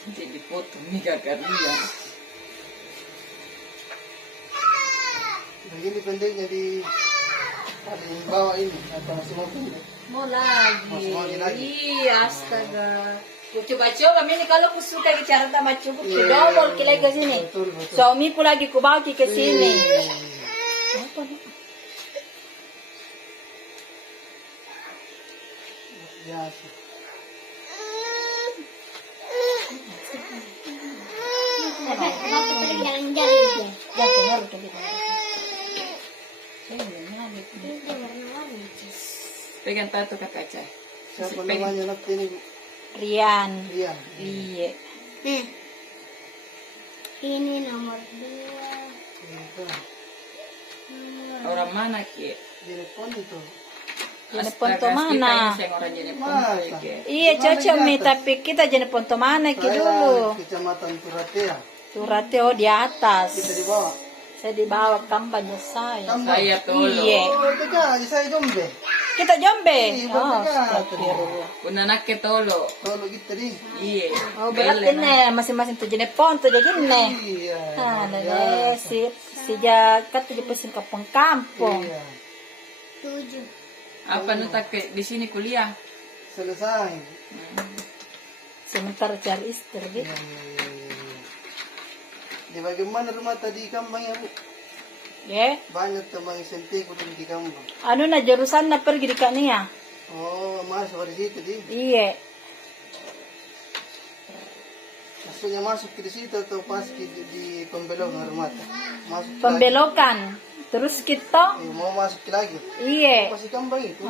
Nanti dipotong nih kakak dia. Begini pendeknya di bawah ini atau masih mau pendek? Mau lagi. Masih mau lagi? Iya, astaga. Ku coba-coba ini kalau ku suka bicara sama cukup ku double ki lagi ke sini. Betul, betul. Suamiku lagi ku bawa ki ke sini. Apa nih? Biasa. Pegang tato kak kaca. Siapa namanya nanti ini? Rian. Rian. Iya. Ini nomor 2. Orang mana ki? Di depan itu. Jene ponto mana? Masa? Iya cocok mi, tapi kita jene ponto mana ki dulu? Kecamatan Turatea. Surate oh di atas. Kita di bawah. Saya di bawah kampanye saya. Saya tolo. Iya. Oh, betul. Saya Jombe. Kita Jombe. Iya, Oh, betul. astagfirullah. Kunanak ke tolo. Tolo gitu di. Iya. Oh, berarti nih masing-masing tuh jene ponto jadi nih. Iya. Ah, nene si jakat tuh pesin kampung-kampung. Iya. 7. Apa nutak ke di sini kuliah? Selesai. Sementara cari istri Iya, gitu. iya, iya, iya. Di bagaimana rumah tadi kambang ya Bu? Ya. Banyak teman SMP kudu di kambang. Anu na jurusan na pergi di kania. Oh, masuk di situ di. Iya. Maksudnya masuk ke situ atau pas di pembelokan rumah? Masuk ke Pembelokan. Terus kita lagi. Mau masuk ke lagi. iya. Masih kambang itu.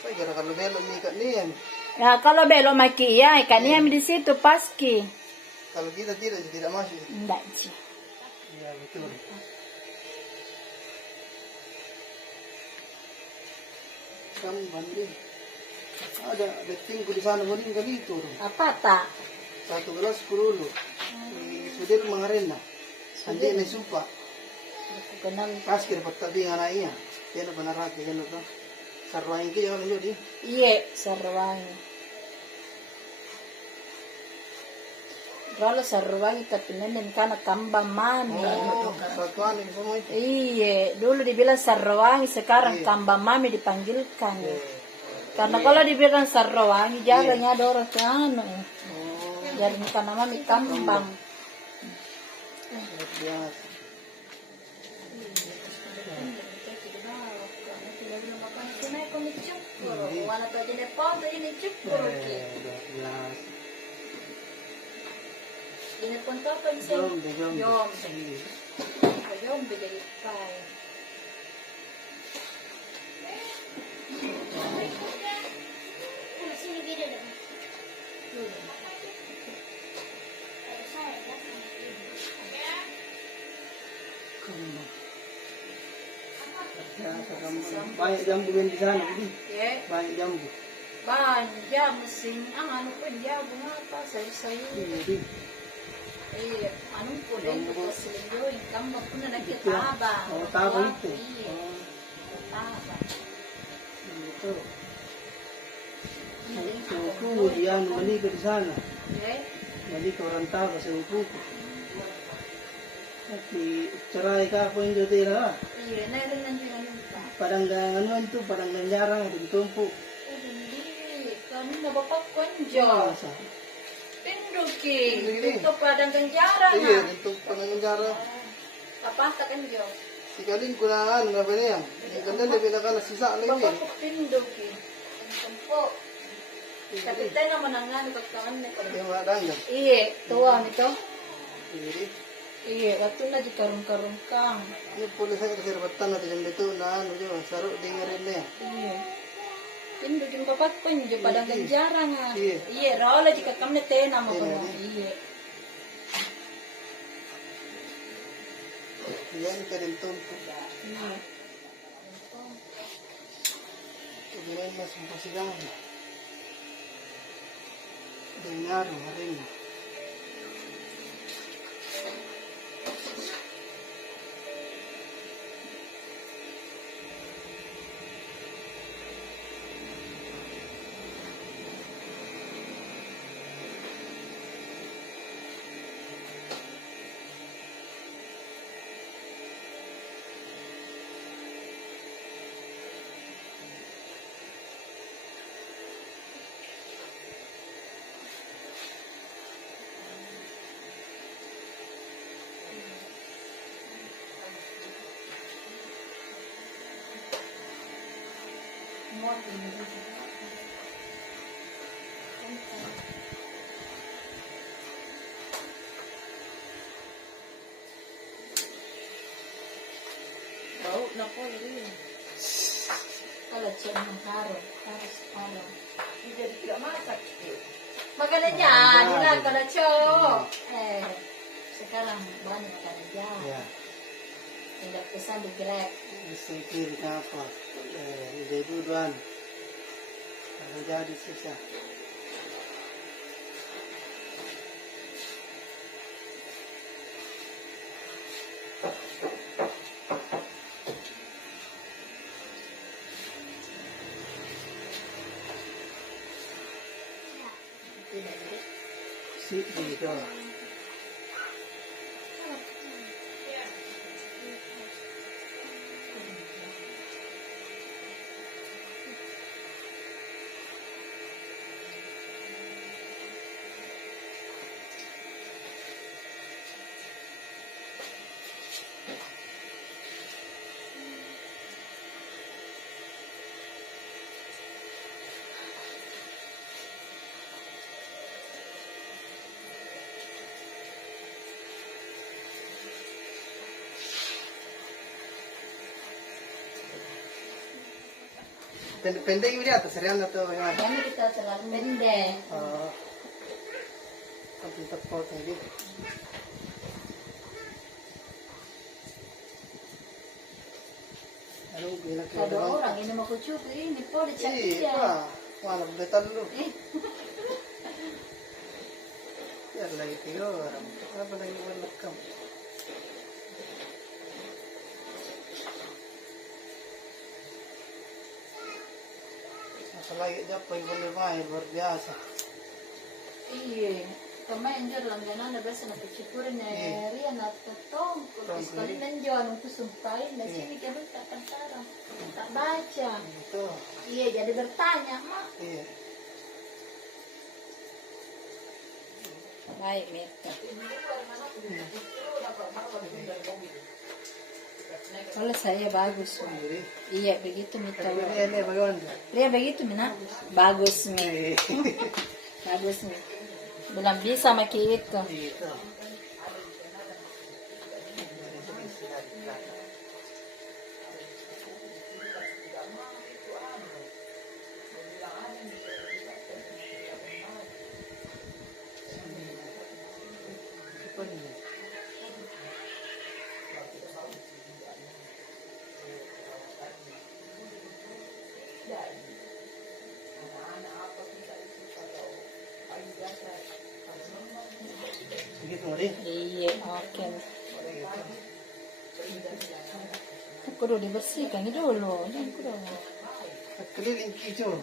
Saya kira kalau belok nih kat nian. Ya kalau belok maki ya kania di situ paski. Kalau kita tidak masuk. Enggak sih. Iya betul. Kambang di. Ada tinggu di sana meninggal itu. Apa tak? 1 gelas 10 dulu. Sudir mengarena. Andi na supa. Kenal. Pas kira pagtabi nga na iya. Yan na panaraki yan to. Sarwain ko yung yun. Iya, sarwangi. Kalau sarwangi tapi nenen kana kambang mami. Satuan yung semua itu. Iya, dulu dibilang sarwangi, sekarang kambang mami dipanggilkan. Karena kalau dibilang sarwangi, jarangnya ada orang ke anu. Jarang karena mami kambang. Biasa. Wala to jene ponto ini cukur ki. Biasa. Jene ponto apa bisa? Jombe. Jombe jadi pai. Sini beda dong. Kambang. Biasa kambang. Banyak jambu yang di sana. Ya, Banyak jambu. banyak mesin anu pun ya apa sayur-sayur. Iya. Anu pun itu selingkuh kambang pun ada kita tabang. Oh, tabang itu. Iya. Tabang. Betul. Suku dia menikah di sana. Ya. Menikah orang tahu suku. Tapi cerai ka apa yang jodoh lah. Iya, nah itu nanti lupa. Padang gangan itu padang jarang ditumpuk. Kami na bapak konjo. Biasa. Pinduki. Ini. Itu padang kenjara Iya, na. untuk padang jarang. Apa tak kenjo? Sikaling kunaan nga ba niya? Yung ganda na pinakala sisa lagi. Bapak ko pinduki. Tempo. Tapi tayo naman ang ano pagkakan na ko. Yung mga danggan. Iya, tuwa nito. Iya. Iya, waktu na di karung-karung kang. Yung pulis ay reservatan natin yung dito na ano yun. Saro di nga rin na yan. Iya. Pinduki yung bapak konjo padang kenjara nga. Iya. Iya, rawala jika kami tena mo ko. Tena, Iya. Yan ka rin tumpuk. Iya. Kemudian mas pasigangan. Dengar harin. Bau na po yun. Kalau siya ng haro. Harus haro. Hindi tidak masak. Maganda dyan. Wala kalau siya. Sekarang banyak kan dyan. Ya. Tidak bisa digrek. Bisa kiri apa? Ide duluan. Kalau jadi susah. Sit dito. Pendek ini dia atas serian atau gimana? Jangan kita terlalu pendek. Oh, tetap potong gitu. Aduh, bilang ke Ada orang ini mau kucup ini po dicari Iya, ya. malam betal lu. Biar lagi 3 orang. Apa lagi welcome? Apalagi dia apa yang boleh main luar biasa. Iya. Kemarin jual langganan ada biasa nak kucupurin ya. Rian atau tong. Kalau sekali menjual untuk sumpahin. Di sini kan tak penasaran. Tak baca. Itu. Iya jadi bertanya mak. Iya. Baik Mirta. Kalau saya bagus mak. Iya begitu Mita. Ini bagaimana? Ria begitu Mina. Bagus Mi. Bagus Mi. Belum bisa maki itu. Itu. Begitu Mari. Iya oke. Aku udah dibersihkan dulu. Jangan dulu. Keliling hijau.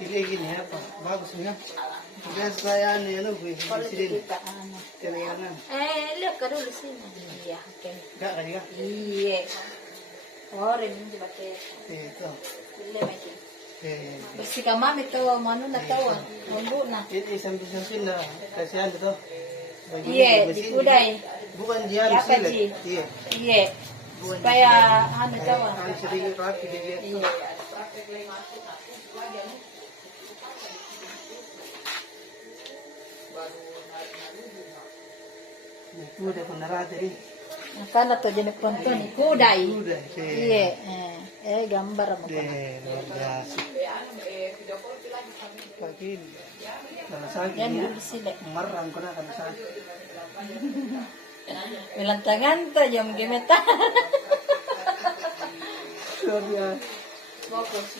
Kiri gini apa? Bagus ya. Biasa saya nih gue Kalau di sini. kita anu. Kiri kanan. Lihat ke dulu sini. Iya oke. Enggak kan ya? Iya. Oh ini pakai. Itu. Lihat lagi. Eh. Bersihkan mami tuh manu na tawa. Mulu na. Ini sambil-sambil lah. Kasihan itu. Iya dikudai. Bukan dia Siapa, silet. Ji? Iya. Iya. Supaya anu tawa. Kalau sedikit rapi dia. Iya. Itu udah benar tadi. Nakala to jenis ponton kudai. Udah. Iya. Gambar mo ko. Luar biasa. Pagi kalau sakit Yan ya, dulu sila. marang ko na kalau sakit. Bilang tangan to yung gimita. Luar biasa. Fokus.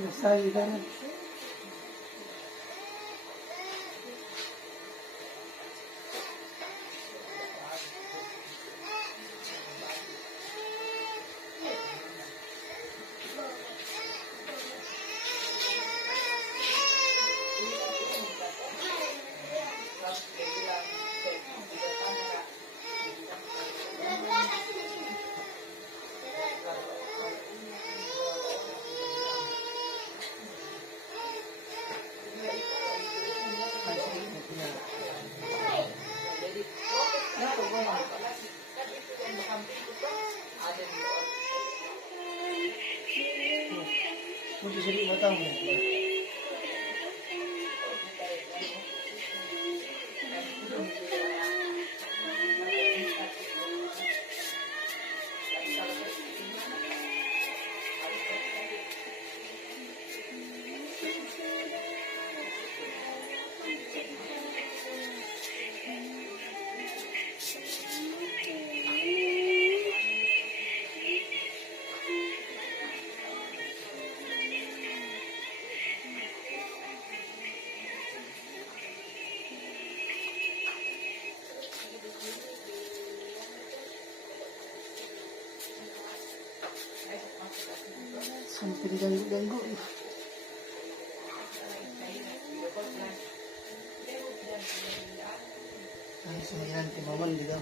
Selesai kan? tahu. Sampai diganggu-ganggu. Ay, sumayan timaman gitu.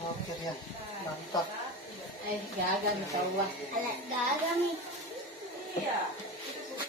Oke ya, mantap. Ay, gaga, matawa. Alat gagamit.